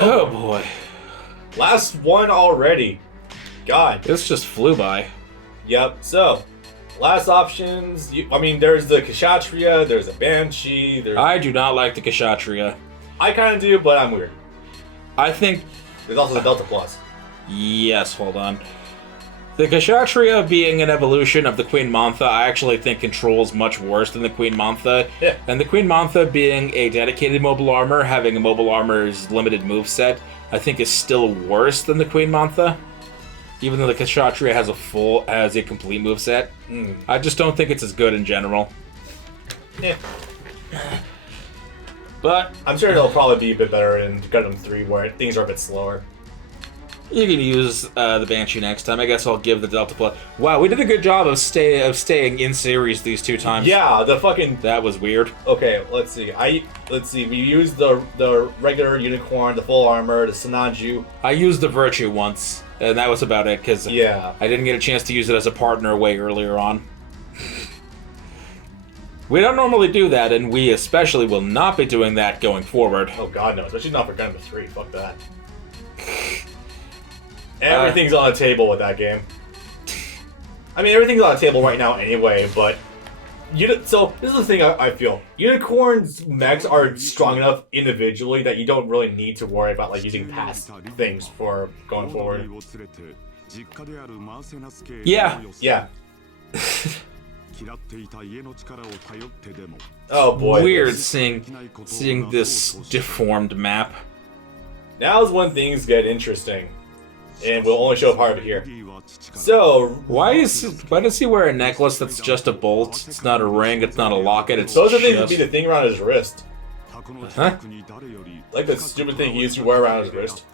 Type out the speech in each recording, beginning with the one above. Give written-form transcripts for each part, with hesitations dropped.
Oh boy. Last one already. God. This just flew by. Yep, so, last options. There's the Kshatriya, there's a Banshee, there's... I do not like the Kshatriya. I kind of do, but I'm weird. I think... There's also the Delta Plus. Yes, hold on. The Kshatriya being an evolution of the Queen Mantha, I actually think controls much worse than the Queen Mantha. Yeah. And the Queen Mantha being a dedicated mobile armor, having a mobile armor's limited moveset, I think is still worse than the Queen Mantha. Even though the Kshatriya has a complete moveset. I just don't think it's as good in general. Yeah. But I'm sure it'll probably be a bit better in Gundam 3 where things are a bit slower. you can use the Banshee next time. I guess I'll give the Delta Plus. Wow, we did a good job of staying in series these two times. Yeah, the fucking... That was weird. Okay, let's see. We used the regular unicorn, the full armor, the Sanaju. I used the Virtue once, and that was about it, because Yeah. I didn't get a chance to use it as a partner way earlier on. We don't normally do that, and we especially will not be doing that going forward. Oh god, no. Especially not for Gundam 3. Fuck that. Everything's on the table with that game. Everything's on the table right now anyway, but... So, this is the thing I feel. Unicorn's mechs are strong enough individually that you don't really need to worry about using past things for going forward. Yeah. Yeah. Oh boy. Weird seeing this deformed map. Now's when things get interesting. And we'll only show part of it here. So... Why does he wear a necklace that's just a bolt? It's not a ring, it's not a locket, it's those are things just... would be the thing around his wrist. Huh? Like the stupid thing he used to wear around his wrist.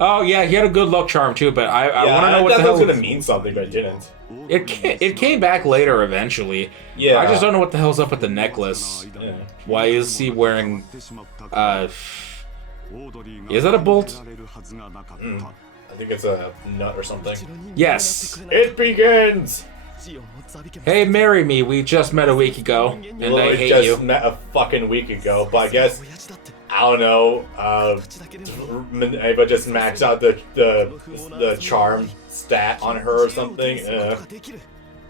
Oh yeah, he had a good luck charm too, but I want to know what the I thought hell... it was going to mean something, but it didn't. It came back later eventually. Yeah. I just don't know what the hell's up with the necklace. Yeah. Why is he wearing... Is that a bolt? I think it's a nut or something. Yes. It begins! Hey, marry me. We just met a week ago, and I Literally hate just you. met a fucking week ago, but I guess... I don't know, Ava just maxed out the charm stat on her or something.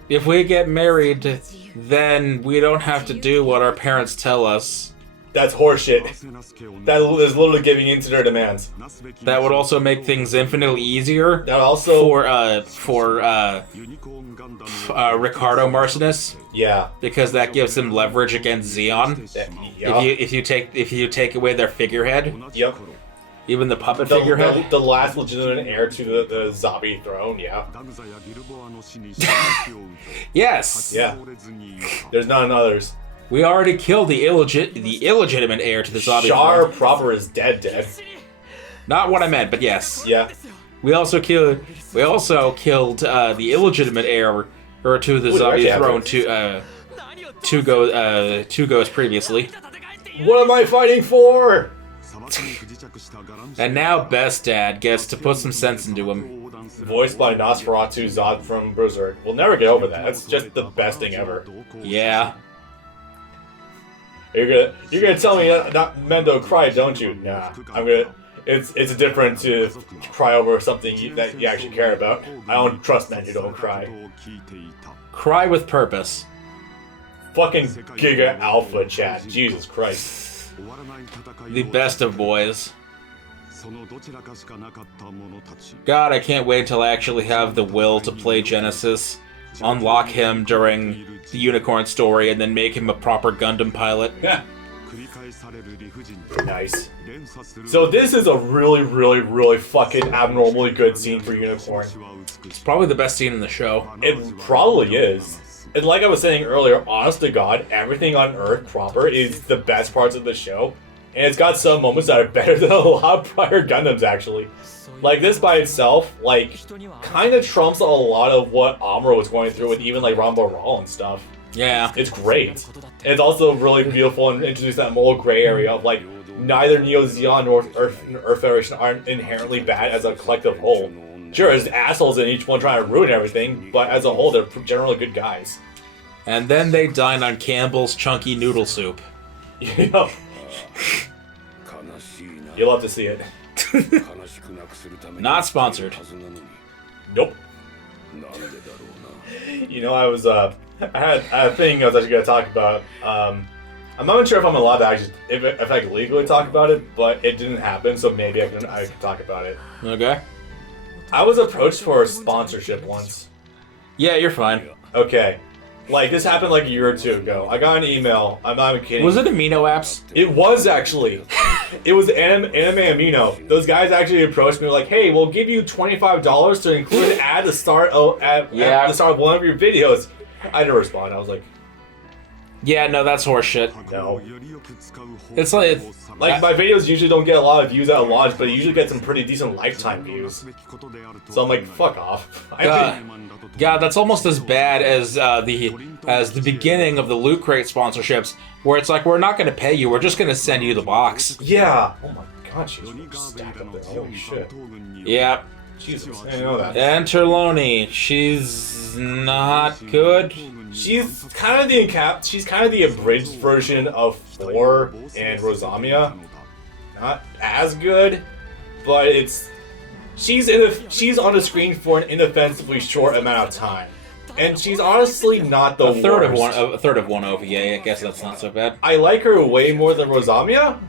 If we get married, then we don't have to do what our parents tell us. That's horseshit. That is literally giving in to their demands. That would also make things infinitely easier That also... for Ricardo Marcinus, Yeah. because that gives him leverage against Zeon. Yeah. If you take away their figurehead, Yep. even the puppet figurehead. The last legitimate heir to the Zabi throne, yeah. Yes. Yeah. There's none others. We already killed the illegitimate heir to the Zabi Char throne. proper is dead. Not what I meant, but yes. Yeah. We also killed the illegitimate heir to the Zabi throne two goes previously. What am I fighting for? And now Best Dad gets to put some sense into him. Voiced by Nosferatu Zod from Berserk. We'll never get over that. That's just the best thing ever. Yeah. You're gonna tell me not men don't cry, don't you? Nah. It's different to cry over something that you actually care about. I don't trust men who don't cry. Cry with purpose. Fucking Giga Alpha chat. Jesus Christ. The best of boys. God, I can't wait until I actually have the will to play Genesis, unlock him during the Unicorn story, and then make him a proper Gundam pilot. Yeah. Nice. So this is a really, really, really fucking abnormally good scene for Unicorn. It's probably the best scene in the show. It probably is. And like I was saying earlier, honest to God, everything on Earth proper is the best parts of the show. And it's got some moments that are better than a lot of prior Gundams, actually. Like, this by itself, kind of trumps a lot of what Amuro was going through with even, Rambo Raw and stuff. Yeah. It's great. And it's also really beautiful and introduced that moral gray area of, neither Neo Zeon nor Earth Federation aren't inherently bad as a collective whole. Sure, there's assholes in each one trying to ruin everything, but as a whole, they're generally good guys. And then they dine on Campbell's chunky noodle soup. You know? You'll love to see it. Not sponsored. Nope. You know, I had a thing I was actually going to talk about. I'm not even sure if I'm allowed to actually, if I can legally talk about it, but it didn't happen, so maybe I can talk about it. Okay. I was approached for a sponsorship once. Yeah, you're fine. Okay. Like, this happened like a year or two ago. I got an email. I'm not even kidding. Was it Amino Apps? It was, actually. It was Anime Amino. Those guys actually approached me like, hey, we'll give you $25 to include an ad at the start of one of your videos. I didn't respond. I was like, yeah, no, that's horseshit. no. It's like... Like, my videos usually don't get a lot of views at launch, but it usually get some pretty decent lifetime views. So I'm like, fuck off. God, that's almost as bad as the beginning of the Loot Crate sponsorships, where it's like, we're not going to pay you, we're just going to send you the box. Yeah. Oh my god, she's stacked up there. Holy shit. Yeah. Jesus, I didn't know that. Enter Loney. She's not good. She's kind of the abridged version of 4 and Rosamia. Not as good, but she's on the screen for an inoffensively short amount of time. And she's honestly not the A third worst. of one OVA, I guess that's not so bad. I like her way more than Rosamia.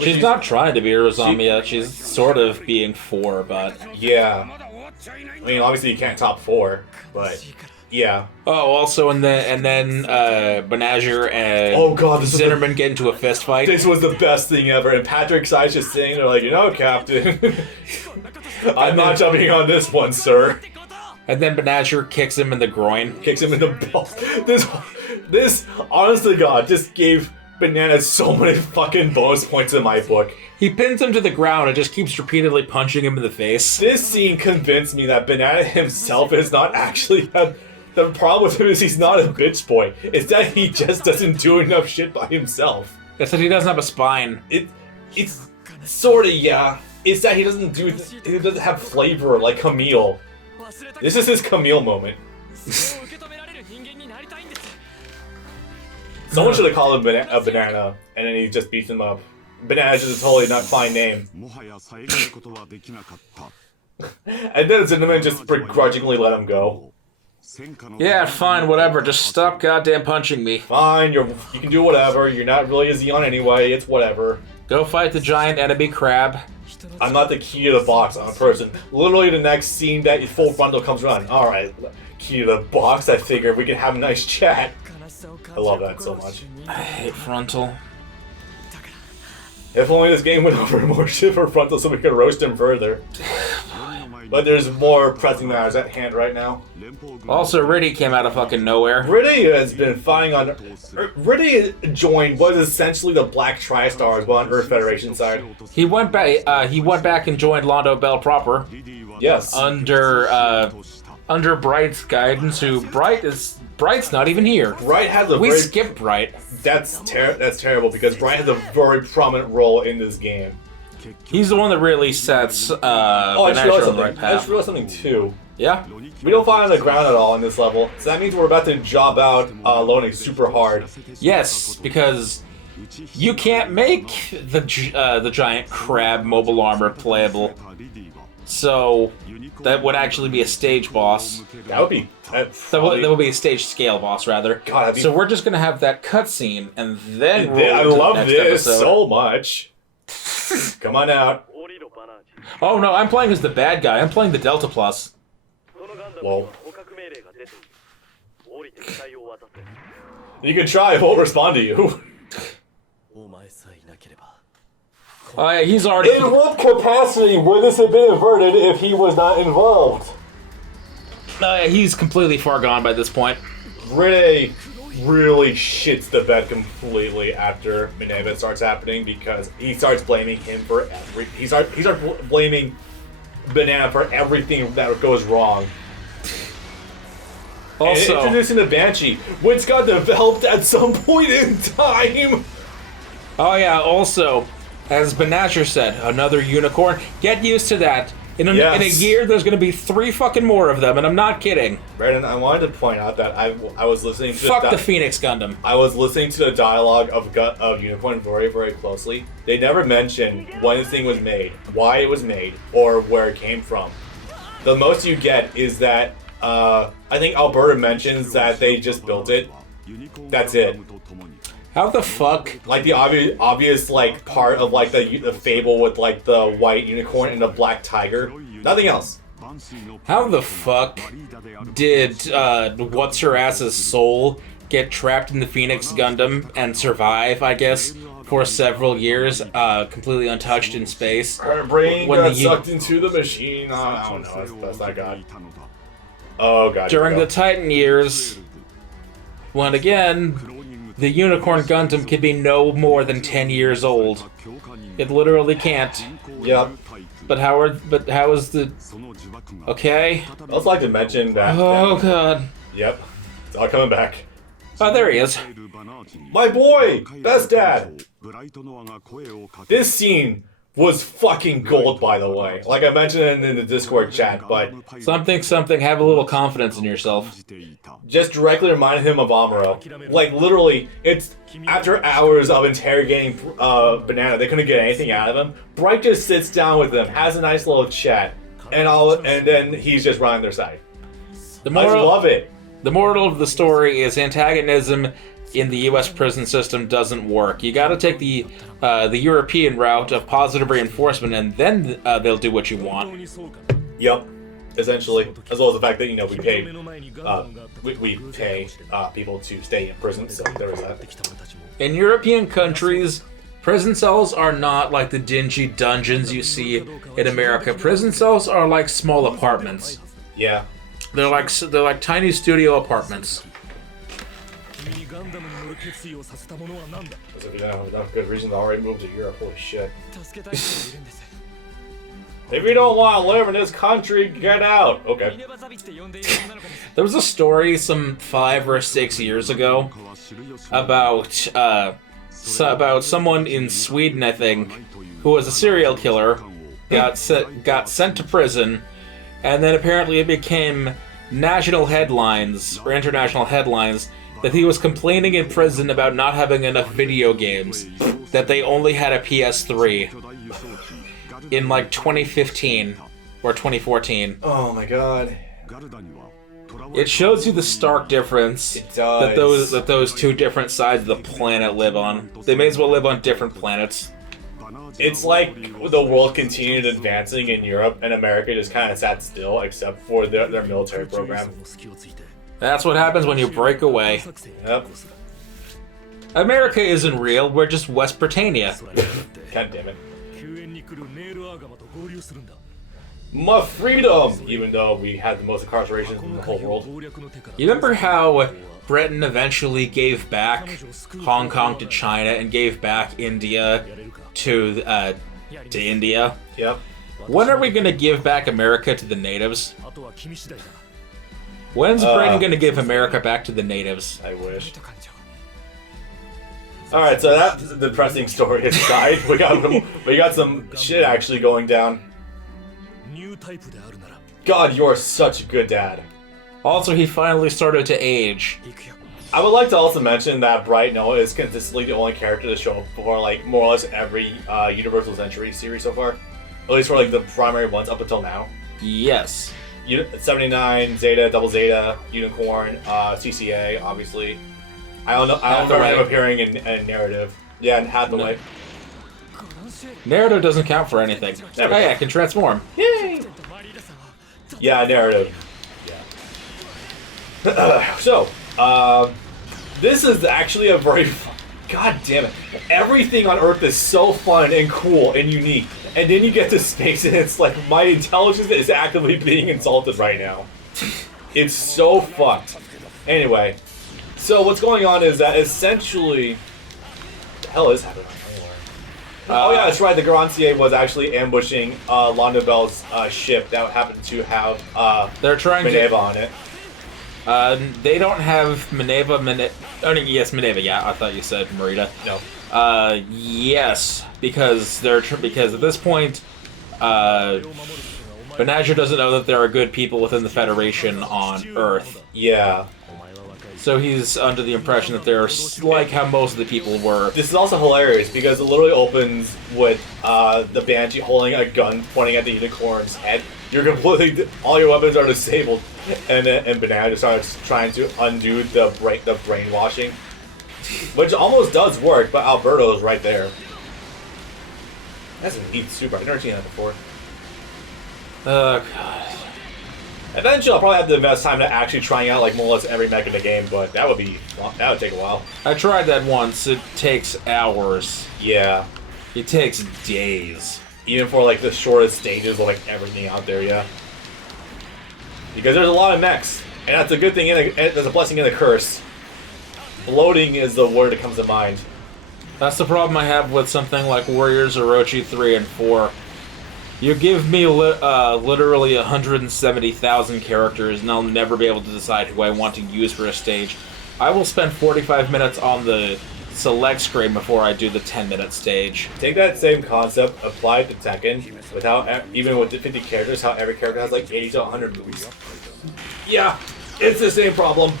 She's not trying to be Rosamia, she's sort of being 4, but... Yeah. I mean, obviously you can't top 4, but... Yeah. Oh, also, and then Benager and Oh god, Zinnerman get into a fist fight. This was the best thing ever, and Patrick Sykes just sitting there like, you know, Captain, I'm not jumping on this one, sir. And then Benager kicks him in the groin. Kicks him in the balls. This, honest to God, just gave Banana so many fucking bonus points in my book. He pins him to the ground and just keeps repeatedly punching him in the face. This scene convinced me that Banana himself is not actually... The problem with him is he's not a bitch boy. It's that he just doesn't do enough shit by himself. It's that he doesn't have a spine. It's sorta, yeah. It's that he doesn't have flavor like Camille. This is his Camille moment. Someone should have called him a banana, and then he just beats him up. Banana is just a totally not fine name. And then Cinnamon just begrudgingly let him go. Yeah, fine, whatever. Just stop goddamn punching me. Fine, you can do whatever. You're not really a Xeon anyway. It's whatever. Go fight the giant enemy crab. I'm not the key to the box. I'm a person. Literally the next scene that full frontal comes around. Alright, key to the box. I figured we can have a nice chat. I love that so much. I hate frontal. If only this game went over more shit for frontal so we could roast him further. But there's more pressing matters at hand right now. Also, Riddy came out of fucking nowhere. Riddy has been fighting on... Riddy joined what is essentially the Black Tri-Stars, but on Earth Federation side. He went back and joined Londo Bell proper. Yes. Under Bright's guidance, Bright's not even here. Bright has a We skipped Bright. That's terrible, because Bright has a very prominent role in this game. He's the one that really sets Oh, I just realized on the right something. I just path. realized something too. Yeah? We don't fight on the ground at all in this level, so that means we're about to job out loading super hard. Yes, because you can't make the giant crab mobile armor playable. So that would actually be a stage boss. That would be... That would be a stage scale boss, rather. God, so we're just gonna have that cutscene, and then I love next this episode. so much. Come on out. Oh no, I'm playing as the bad guy. I'm playing the Delta Plus. Whoa. You can try, it won't respond to you. Oh yeah, he's already... In what capacity would this have been averted if he was not involved? Oh yeah, he's completely far gone by this point. Ray really shits the bed completely after Mineva starts happening, because he starts blaming him for he starts blaming Banana for everything that goes wrong. Also, and introducing the Banshee, which got developed at some point in time. Oh yeah, also, as Banasher said, another unicorn. Get used to that. In a year, there's going to be 3 fucking more of them, and I'm not kidding. Brandon, I wanted to point out that I was listening to... Fuck the Phoenix Gundam. I was listening to the dialogue of Unicorn very, very closely. They never mentioned when this thing was made, why it was made, or where it came from. The most you get is that, I think Alberto mentions that they just built it. That's it. How the fuck? Like the obvious like part of like the fable with like the white unicorn and the black tiger. Nothing else. How the fuck did what's her ass's soul get trapped in the Phoenix Gundam and survive? I guess for several years, completely untouched in space. Her brain got sucked into the machine. I don't know. That's the best I got. Oh god. During the Titan years, when again. The Unicorn Gundam can be no more than 10 years old. It literally can't. Yep. But how is the... Okay. I'd also like to mention that... Oh, God. Yep. It's all coming back. Oh, there he is. My boy! Best dad! This scene was fucking gold, by the way. Like I mentioned in the Discord chat, but... Something, have a little confidence in yourself. Just directly reminded him of Amuro. Like, literally, it's after hours of interrogating Banana, they couldn't get anything out of him. Bright just sits down with them, has a nice little chat, and then he's just running their side. I just love it. The moral of the story is antagonism in the U.S. prison system doesn't work. You gotta take the European route of positive reinforcement, and then they'll do what you want. Yep, essentially. As well as the fact that, you know, we pay people to stay in prison, so there is that. In European countries, prison cells are not like the dingy dungeons you see in America. Prison cells are like small apartments. Yeah. They're like tiny studio apartments. As if you don't have enough good reason to already move to Europe, holy shit. If you don't want to live in this country, get out! Okay. There was a story some 5 or 6 years ago about someone in Sweden, I think, who was a serial killer, got sent to prison, and then apparently it became national headlines, or international headlines, that he was complaining in prison about not having enough video games, that they only had a PS3 in like 2015 or 2014. Oh my god. It shows you the stark difference that those 2 different sides of the planet live on. They may as well live on different planets. It's like the world continued advancing in Europe and America just kind of sat still except for their military program. That's what happens when you break away. Yep. America isn't real, we're just West Britannia. God damn it. My freedom! Even though we had the most incarcerations in the whole world. You remember how Britain eventually gave back Hong Kong to China and gave back India to India? Yep. When are we going to give back America to the natives? When's Britain going to give America back to the natives? I wish. Alright, so that's the depressing story aside. we got some shit actually going down. God, you're such a good dad. Also, he finally started to age. I would like to also mention that Bright Noah is consistently the only character to show up for like more or less every Universal Century series so far. At least for like the primary ones up until now. Yes. 79, Zeta, Double Zeta, Unicorn, CCA, obviously. I don't remember him appearing in narrative. Yeah, and Hathaway. Narrative doesn't count for anything. Oh yeah, I can transform. Yay! Yeah, narrative. Yeah. So, this is actually a very... God damn it. Everything on Earth is so fun and cool and unique. And then you get to space and it's like, my intelligence is actively being insulted right now. It's so fucked. Anyway, so what's going on is that essentially... What the hell is happening? Oh yeah, that's right, the Garantier was actually ambushing Londobel's ship that happened to have they're trying Mineva on it. They don't have Mineva, yes, Mineva, yeah, I thought you said Marida. No. Yes, because at this point, Banagher doesn't know that there are good people within the Federation on Earth. Yeah. So he's under the impression that they're like how most of the people were. This is also hilarious because it literally opens with the Banshee holding a gun pointing at the unicorn's head. You're completely, all your weapons are disabled, and Banana starts trying to undo the brainwashing, which almost does work, but Alberto is right there. That's a neat super. I've never seen that before. Oh god. Eventually, I'll probably have to invest time to actually trying out like more or less every mech in the game, but that would take a while. I tried that once. It takes hours. Yeah. It takes days. Even for like the shortest stages of like everything out there, yeah. Because there's a lot of mechs, and that's a good thing. There's a blessing in the curse. Bloating is the word that comes to mind. That's the problem I have with something like Warriors Orochi 3 and 4. You give me literally 170,000 characters, and I'll never be able to decide who I want to use for a stage. I will spend 45 minutes on the select screen before I do the 10-minute stage. Take that same concept, apply it to Tekken, with how, even with 50 characters, how every character has like 80 to 100 moves. Yeah, it's the same problem.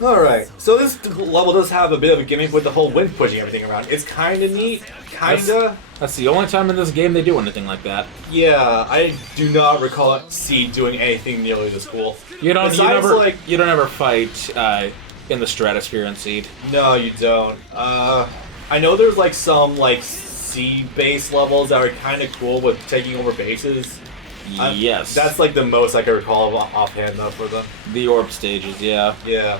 Alright, so this level does have a bit of a gimmick with the whole wind pushing everything around. It's kinda neat, kinda. That's the only time in this game they do anything like that. Yeah, I do not recall Seed doing anything nearly this cool. You don't ever fight in the Stratosphere in Seed. No, you don't. I know there's like some like Seed base levels that are kinda cool with taking over bases. Yes. That's like the most I can recall offhand though for them. The orb stages, yeah. Yeah.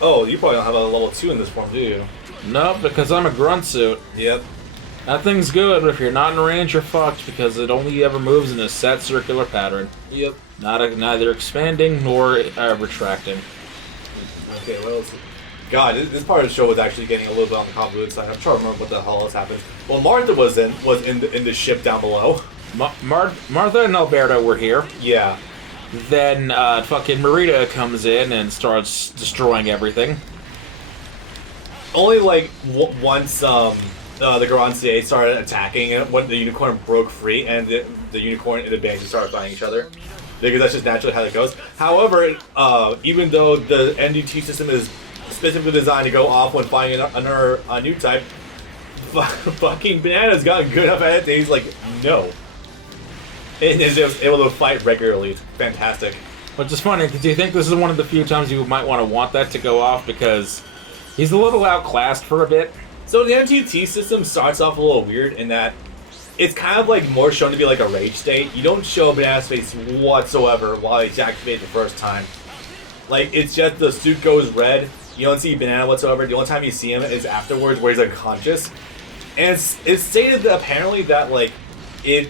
Oh, you probably don't have a level 2 in this form, do you? No, because I'm a grunt suit. Yep. That thing's good, but if you're not in range, you're fucked because it only ever moves in a set circular pattern. Yep. Neither expanding nor retracting. Okay, well, God, this part of the show was actually getting a little bit on the convoluted side. I'm trying to remember what the hell else happened. Well, Martha was in the ship down below. Martha and Alberto were here. Yeah. Then fucking Marida comes in and starts destroying everything. Only like once the Garancier started attacking and when the unicorn broke free and the unicorn and the Banshee started fighting each other. Because that's just naturally how it goes. However, even though the NDT system is specifically designed to go off when fighting a new type, fucking Banana's gotten good enough at it that he's like, no. And is just able to fight regularly. It's fantastic. Which is funny, because you think this is one of the few times you might want that to go off, because he's a little outclassed for a bit. So the NTT system starts off a little weird in that it's kind of like more shown to be like a rage state. You don't show Banana's face whatsoever while it's activated the first time. Like, it's just the suit goes red, you don't see Banana whatsoever. The only time you see him is afterwards where he's unconscious. And it's stated that apparently that, like, it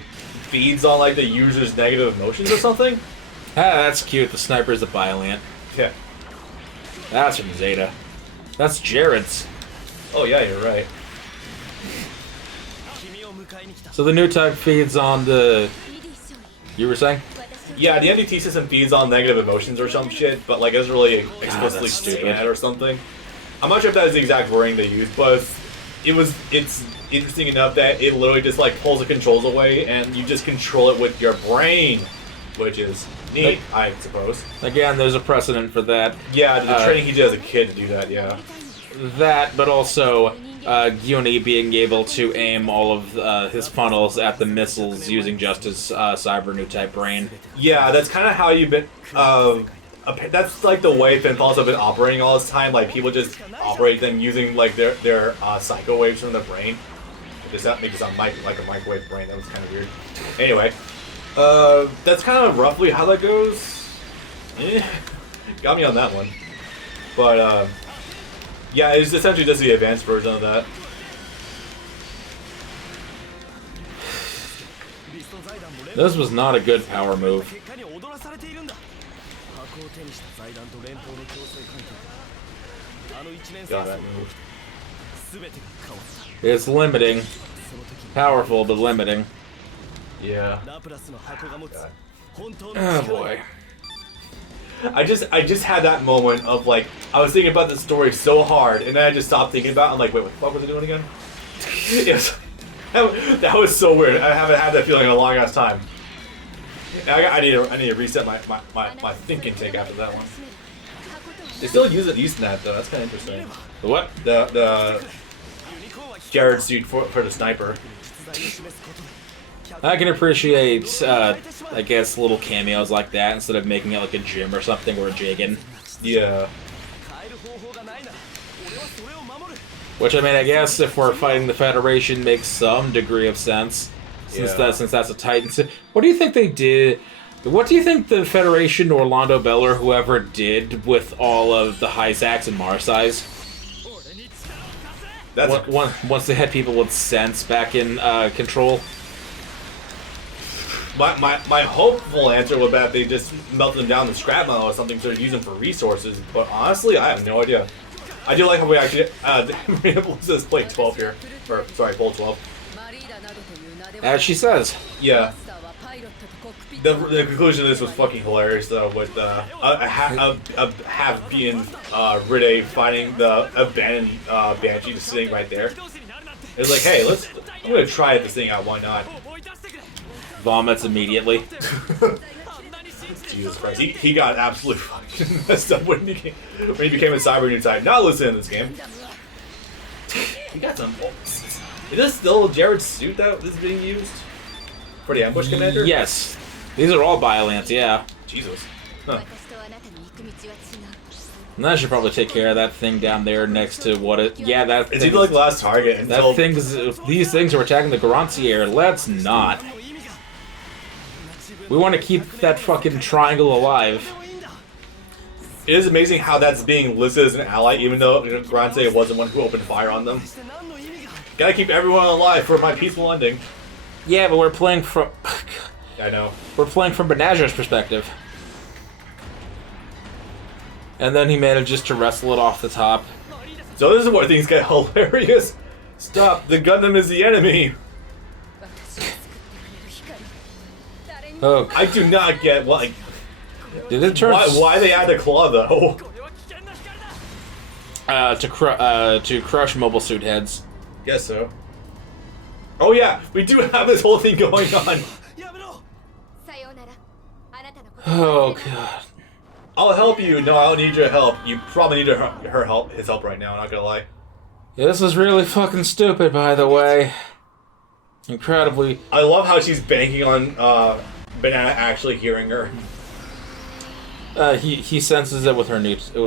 feeds on, like, the user's negative emotions or something. Ah, that's cute. The sniper's a Biolant. Yeah. That's from Zeta. That's Jared's. Oh, yeah, you're right. So the new type feeds on the... You were saying? Yeah, the NDT system feeds on negative emotions or some shit, but, like, it's really explicitly stating that or something. I'm not sure if that is the exact wording they use, but it's interesting enough that it literally just like pulls the controls away and you just control it with your brain, which is neat, I suppose. Again, there's a precedent for that. Yeah, the training he did as a kid to do that, yeah. That, but also Gyuni being able to aim all of his funnels at the missiles using just his cyber new type brain. Yeah, that's kind of how you've been... that's like the way Finfalls have been operating all this time. Like, people just operate them using like their psycho waves from the brain. Does that make it sound like a microwave brain? That was kind of weird. Anyway, that's kind of roughly how that goes. Got me on that one. But yeah, it's essentially just the advanced version of that. This was not a good power move. Got that move. It's limiting. Powerful, but limiting. Yeah. Oh boy. I just had that moment of like I was thinking about the story so hard, and then I just stopped thinking about it. I'm like, wait, what the fuck was I doing again? It was, that was so weird. I haven't had that feeling in a long ass time. I need to reset my thinking take after that one. They still use that though. That's kind of interesting. The what? The Jared suit for the sniper. I can appreciate, I guess, little cameos like that instead of making it like a gym or something or a Jigen. Yeah. Which, I mean, I guess if we're fighting the Federation makes some degree of sense. Since that's a Titan. What do you think they did? What do you think the Federation, Orlando Bell, or whoever did with all of the Hyzax and Marsais? Once they had people with sense back in control? My hopeful answer would be that they just melted them down to scrap metal or something so to use them for resources, but honestly, I have no idea. I do like how we actually, says play 12 here, or sorry, bowl 12. As she says. Yeah. The conclusion of this was fucking hilarious though, with half being Ride fighting the abandoned Banshee just sitting right there. It's like, hey, I'm gonna try this thing out, why not? Vomits immediately. Jesus Christ, he got absolutely fucking messed up when he became a cyber new type. Not listening to this game. He got some. Is this still Jared's suit that is being used for the ambush commander? Yes, these are all Biolance. Yeah. Jesus. Huh. And I should probably take care of that thing down there next to what it. Yeah, that. It's either like last target until these things are attacking the Garancier. Let's not. We want to keep that fucking triangle alive. It is amazing how that's being listed as an ally, even though Garancier wasn't one who opened fire on them. Gotta keep everyone alive for my peaceful ending. Yeah, but we're playing from. I know. We're playing from Benager's perspective. And then he manages to wrestle it off the top. So this is where things get hilarious. Stop! The Gundam is the enemy. Oh, I do not get why. Did it turn? Why they add a claw though? To crush mobile suit heads. Guess so. Oh yeah, we do have this whole thing going on. Oh god. I'll help you. No, I don't need your help. You probably need his help right now. I'm not gonna lie. Yeah, this is really fucking stupid, by the way. Incredibly. I love how she's banking on Banana actually hearing her. He senses it with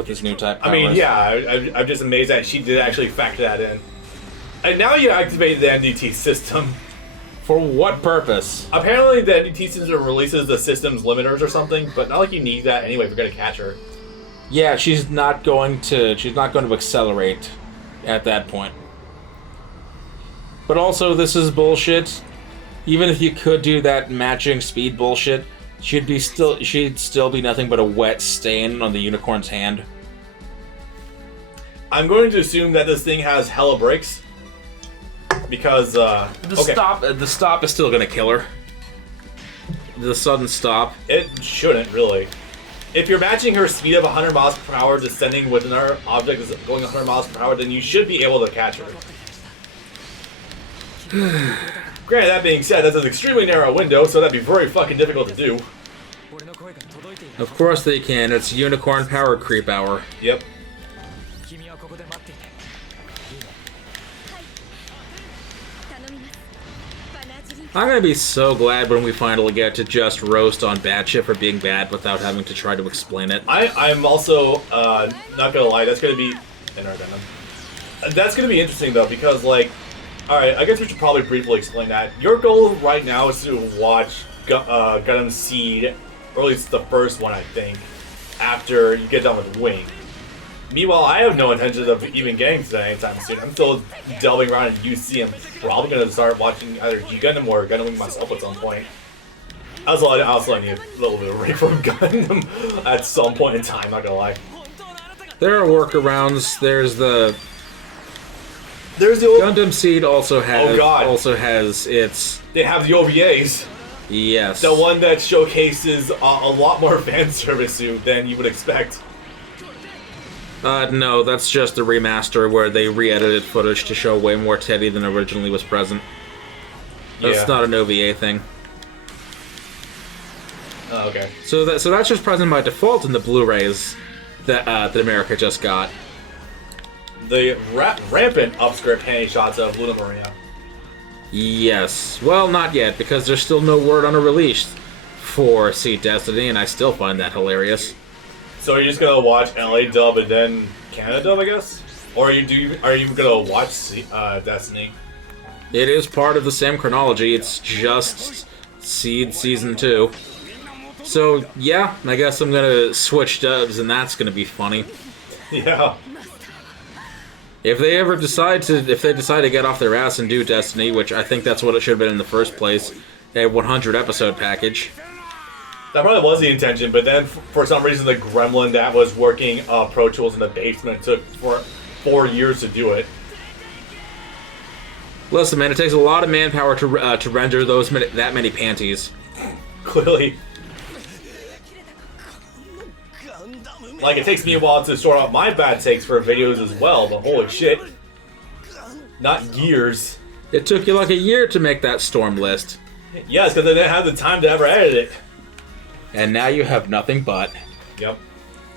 his new type powers. I mean, yeah, I'm just amazed that she did actually factor that in. And now you activate the NDT system. For what purpose? Apparently the NDT system releases the system's limiters or something, but not like you need that anyway if you're gonna catch her. Yeah, she's not going to accelerate at that point. But also, this is bullshit. Even if you could do that matching speed bullshit, she'd still be nothing but a wet stain on the unicorn's hand. I'm going to assume that this thing has hella brakes. Because, The stop is still gonna kill her. The sudden stop. It shouldn't, really. If you're matching her speed of 100 miles per hour descending with another object that's going 100 miles per hour, then you should be able to catch her. Granted, that being said, that's an extremely narrow window, so that'd be very fucking difficult to do. Of course they can. It's unicorn power creep hour. Yep. I'm gonna be so glad when we finally get to just roast on Batshit for being bad without having to try to explain it. I'm also not gonna lie. That's gonna be That's gonna be interesting though, because like, all right, I guess we should probably briefly explain that. Your goal right now is to watch Gundam Seed, or at least the first one, I think, after you get done with Wing. Meanwhile, I have no intention of even getting to that anytime soon. I'm still delving around in UC. I'm probably going to start watching either G-Gundam or Gundam Wing myself at some point. I also need a little bit of break from Gundam at some point in time, not gonna lie. There are workarounds. There's the old Gundam Seed also has Oh, God. also has its They have the OVAs. Yes. The one that showcases a lot more fan service than you would expect. No, that's just a remaster where they re-edited footage to show way more Teddy than originally was present. That's not an OVA thing. Oh, okay. So that's just present by default in the Blu-rays that America just got. The rampant upscript panty shots of Luna Maria. Yes. Well, not yet, because there's still no word on a release for Seed Destiny, and I still find that hilarious. So you're just gonna watch LA dub and then Canada dub, I guess? Or are you gonna watch Destiny? It is part of the same chronology. It's just Seed Season 2. So, yeah, I guess I'm gonna switch dubs, and that's gonna be funny. Yeah. If they decide to get off their ass and do Destiny, which I think that's what it should have been in the first place, a 100 episode package. That probably was the intention, but then for some reason the gremlin that was working Pro Tools in the basement took 4 years to do it. Listen, man, it takes a lot of manpower to render that many panties. Clearly. Like, it takes me a while to sort out my bad takes for videos as well, but holy shit. Not years. It took you like a year to make that Storm list. Yes, because I didn't have the time to ever edit it. And now you have nothing but. Yep.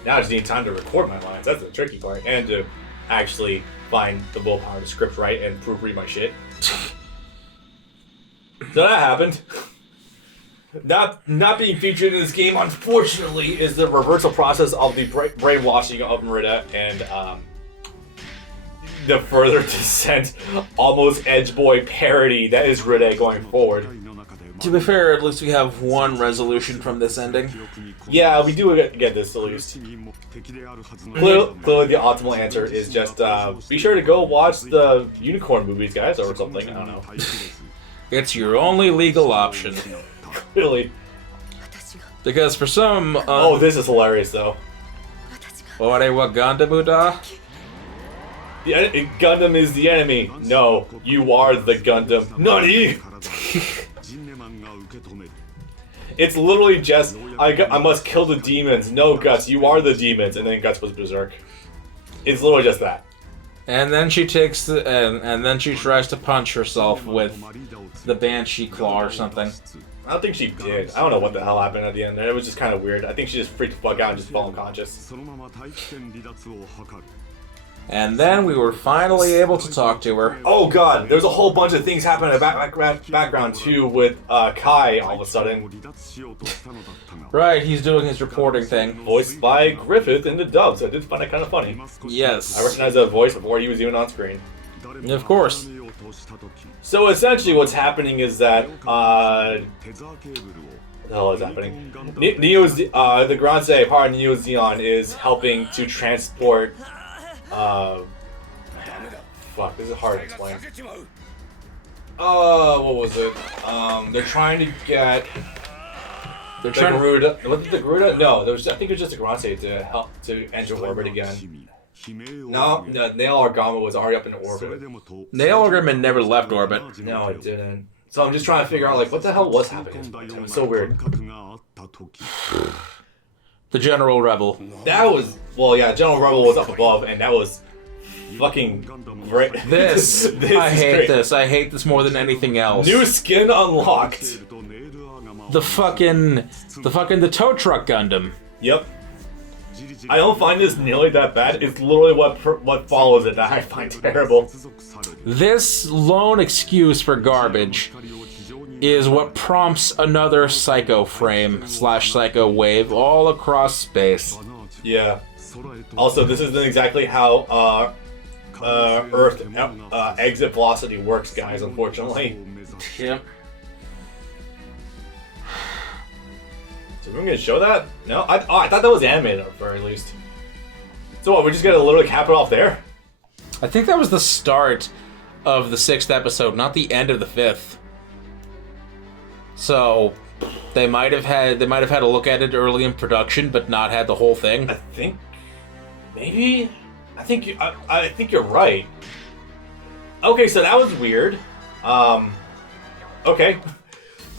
Now I just need time to record my lines. That's the tricky part. And to actually find the willpower to script right and proofread my shit. So that happened. Not being featured in this game, unfortunately, is the reversal process of the brainwashing of Marida and the further descent, almost Edge Boy parody that is Ride going forward. To be fair, at least we have one resolution from this ending. Yeah, we do get this at least. Clearly the optimal answer is just be sure to go watch the unicorn movies, guys, or something. I don't know. It's your only legal option. Clearly. Because for some... oh, this is hilarious, though. Ore wa Gundam da? Gundam is the enemy. No, you are the Gundam. Nani? It's literally just, I must kill the demons. No, Guts, you are the demons. And then Guts was berserk. It's literally just that. And then she takes and then she tries to punch herself with the Banshee Claw or something. I don't think she did. I don't know what the hell happened at the end there. It was just kind of weird. I think she just freaked the fuck out and just fell unconscious. And then we were finally able to talk to her. Oh god, there's a whole bunch of things happening in the background too with Kai all of a sudden. Right, he's doing his reporting thing. Voiced by Griffith in the dub, so I did find it kind of funny. Yes. I recognized that voice before he was even on screen. Of course. So essentially what's happening is that, what the hell is happening? The Grande part of Neo Zeon is helping to transport, fuck, this is hard to explain. What was it? They're trying to get the Garuda. Was it the Garuda? No, I think it was just the Grande to help to enter orbit again. No, Nail Argama was already up in orbit. Nail Argama never left orbit. No, it didn't. So I'm just trying to figure out, like, what the hell was happening? It was so weird. The General Rebel. That was, well, yeah, General Rebel was up above, and that was fucking great. I hate this. I hate this more than anything else. New skin unlocked. The tow truck Gundam. Yep. I don't find this nearly that bad. It's literally what follows it that I find terrible. This lone excuse for garbage is what prompts another Psycho frame / Psycho wave all across space. Yeah. Also, this isn't exactly how Earth exit velocity works, guys, unfortunately. Yep. So we're gonna show that? No? I thought that was animated at the very least. So what, we just gotta literally cap it off there? I think that was the start of the 6th episode, not the end of the 5th. So they might have had a look at it early in production, but not had the whole thing. I think maybe. I think you're right. Okay, so that was weird. Okay.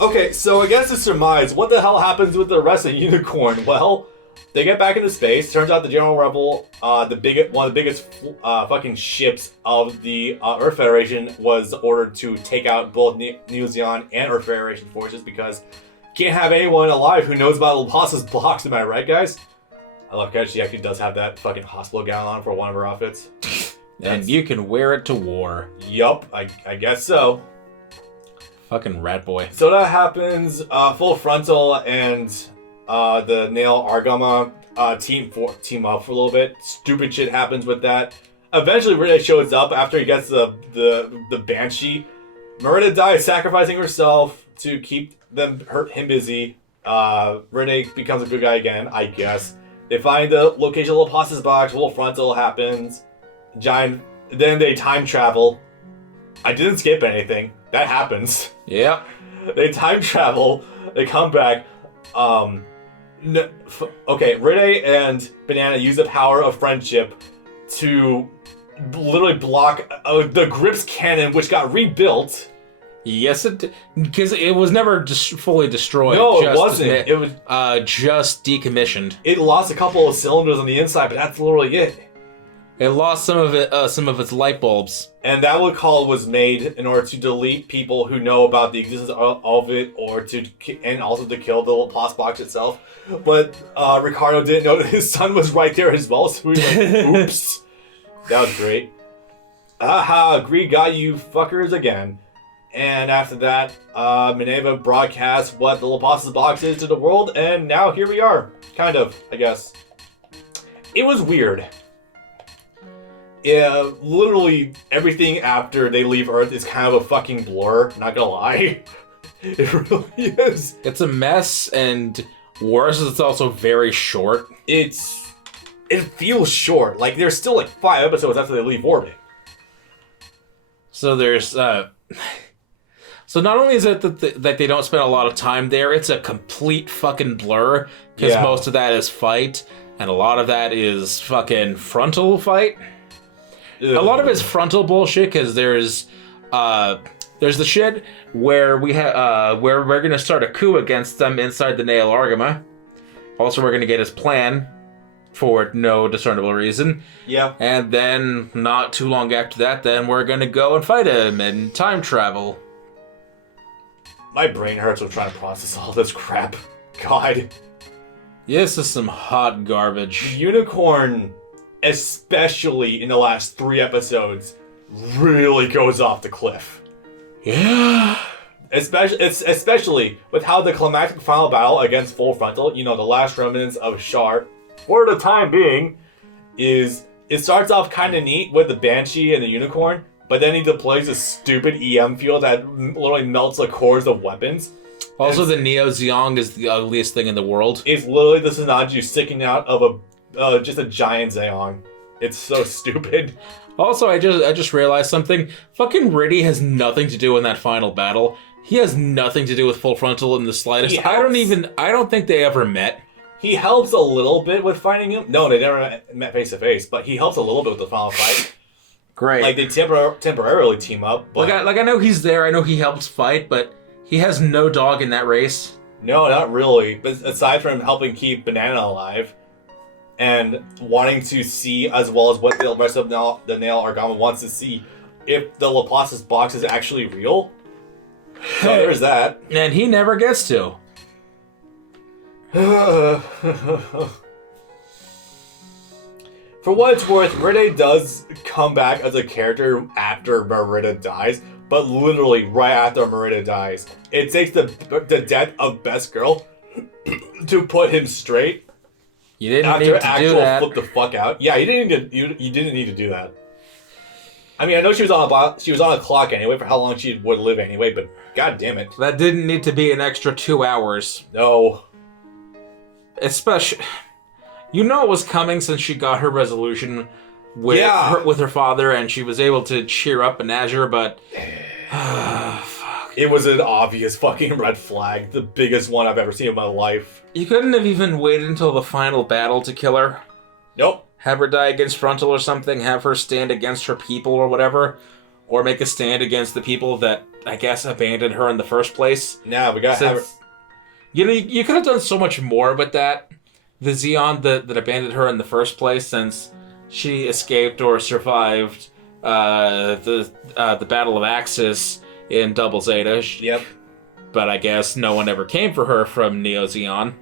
Okay, so I guess to surmise, what the hell happens with the rest of Unicorn? Well, they get back into space. Turns out the General Rebel, one of the biggest fucking ships of the Earth Federation, was ordered to take out both Neo Zeon and Earth Federation forces because can't have anyone alive who knows about Laplace's blocks. Am I right, guys? I love how she actually does have that fucking hospital gown on for one of her outfits. And you can wear it to war. Yup, I guess so. Fucking rat boy. So that happens. Full Frontal and the Nail Argama team up for a little bit. Stupid shit happens with that. Eventually, Marida shows up after he gets the Banshee. Marida dies sacrificing herself to keep him busy. Marida becomes a good guy again, I guess. They find the location of Laplace's box. Full Frontal happens. Then they time travel. I didn't skip anything. That happens. Yep. They time travel. They come back. Ride and Banana use the power of friendship to literally block the Grips cannon, which got rebuilt. Yes, because it was never fully destroyed. No, it wasn't. It was just decommissioned. It lost a couple of cylinders on the inside, but that's literally it. It lost some of its light bulbs. And that was made in order to delete people who know about the existence of it, and also to kill the Laplace box itself. But Ricardo didn't know that his son was right there as well, so he was like, oops. That was great. Aha, Greed got you fuckers again. And after that, Minerva broadcasts what the Laplace's box is to the world, and now here we are. Kind of, I guess. It was weird. Yeah, literally everything after they leave Earth is kind of a fucking blur, not gonna lie. It really is. It's a mess, and worse, it's also very short. It feels short. Like, there's still like 5 episodes after they leave orbit. So there's, so not only is it that they don't spend a lot of time there, it's a complete fucking blur, because most of that is fight, and a lot of that is fucking frontal fight. A lot of it's frontal bullshit, because there's the shit where where we're gonna start a coup against them inside the Nail Argama. Also, we're gonna get his plan for no discernible reason. Yeah. And then, not too long after that, then we're gonna go and fight him and time travel. My brain hurts with trying to process all this crap. God. This is some hot garbage. Unicorn, especially in the last 3 episodes, really goes off the cliff. Yeah. Especially with how the climactic final battle against Full Frontal, the last remnants of Char, for the time being, it starts off kind of neat with the Banshee and the Unicorn, but then he deploys a stupid EM field that literally melts the cores of weapons. Also, the Neo Zeong is the ugliest thing in the world. It's literally the Sanaju sticking out of just a giant Zeong. It's so stupid. Also, I just realized something. Fucking Riddy has nothing to do in that final battle. He has nothing to do with Full Frontal in the slightest. I don't think they ever met. He helps a little bit with fighting him. No, they never met face to face, but he helps a little bit with the final fight. Great. Like, they temporarily team up. But I know he's there. I know he helps fight, but he has no dog in that race. No, not really. But aside from helping keep Banana alive and wanting to see, as well as what the rest of the Nail Argama wants to see, if the Laplace's box is actually real. So there's that. And he never gets to. For what it's worth, Marida does come back as a character after Marida dies, but literally right after Marida dies. It takes the death of Best Girl to put him straight. You didn't need to do that. Flip the fuck out. Yeah, you didn't need to do that. I mean, I know she was on a clock anyway for how long she would live anyway, but god damn it. That didn't need to be an extra 2 hours. No. Especially, it was coming since she got her resolution with her father, and she was able to cheer up in Azure, but fuck. It was an obvious fucking red flag, the biggest one I've ever seen in my life. You couldn't have even waited until the final battle to kill her. Nope. Have her die against Frontal or something. Have her stand against her people or whatever. or make a stand against the people that, I guess, abandoned her in the first place. Now we gotta have her... You know, you could have done so much more with that. The Zeon that abandoned her in the first place, since she escaped or survived the Battle of Axis in Double Zeta. Yep. But I guess no one ever came for her from Neo Zeon.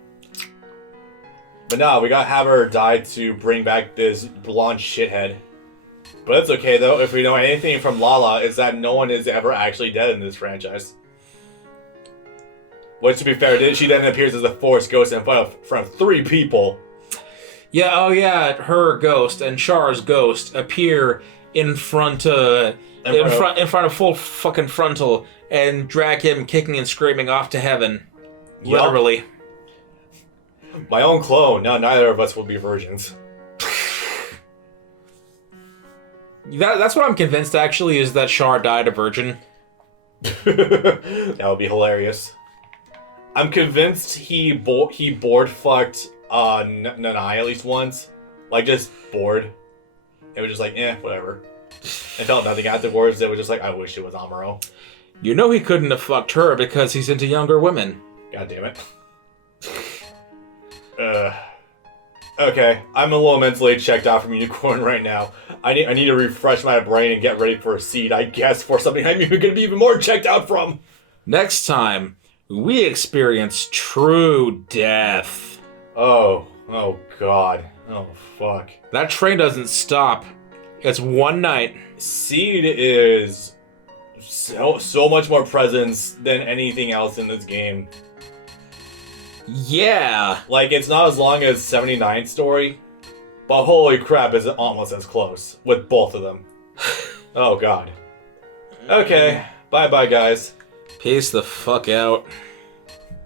But no, we gotta have her die to bring back this blonde shithead. But it's okay though, if we know anything from Lala, is that no one is ever actually dead in this franchise. Which, to be fair, she then appears as a Force ghost in front of 3 people. Yeah, oh yeah, her ghost and Char's ghost appear in front of full fucking frontal and drag him kicking and screaming off to heaven. Yep. Literally. My own clone. Now neither of us will be virgins. That's what I'm convinced, actually, is that Char died a virgin. That would be hilarious. I'm convinced he bored fucked Nanai at least once. Like, just bored. It was just like, whatever. I felt nothing afterwards. It was just like, I wish it was Amuro. You know he couldn't have fucked her because he's into younger women. God damn it. Okay, I'm a little mentally checked out from Unicorn right now. I need to refresh my brain and get ready for a seed, I guess, for something I'm even going to be even more checked out from. Next time, we experience true death. Oh god. Oh, fuck. That train doesn't stop. It's one night. Seed is so much more presence than anything else in this game. Yeah. Like, it's not as long as 79's story, but holy crap, is it almost as close with both of them. Oh god. Okay, bye-bye, guys. Peace the fuck out.